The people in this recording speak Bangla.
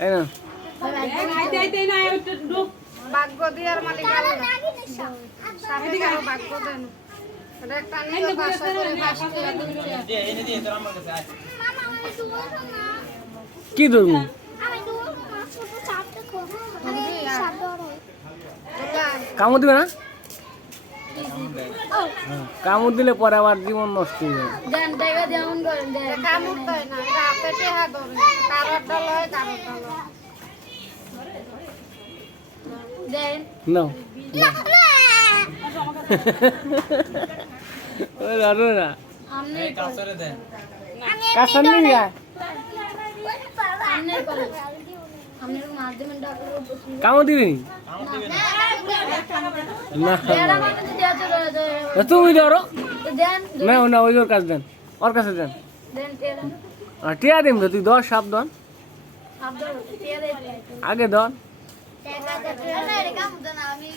এই না ভাগ্য দিয়ার মালিক আল্লাহ সাথে কারো ভাগ্য দেন এটা একটা নিয়ে বাসা করে বাসা করে দিতে এনে দিয়ে তোর আমার কাছে আয় মামা আমি দুয়া না কি ধরবো আমি দুয়া না ছোট চাপতে কো আমি শব্দ হয় কামড় দিবে না কামড় দিলে পরে আবার জীবন নষ্ট হয়ে যাবে দেন টাকা যেমন করেন দেন কামড় দেয় না এটা হাতে টেহা ধরে কারোর ডাল হয় কারোর ডাল হয় দেন নাও ওই দাঁড়ো না আমনে এই কাছরে দেন কাসার নিয়ে যায় আমনে করে আমনে মার দেবেন ডাক্তার কামড় দিবি কামড় দিবে না না এরা মানে দেয়া চলে তুমি ধরো দেন না না ওই ওর কাছে দেন ওর কাছে দেন দেন টেরা আর টিয়া দিম তো তুই দশ সাবধান আব্দুল টেরা আগে দন টাকা টাকা না রে কাম দেন আমি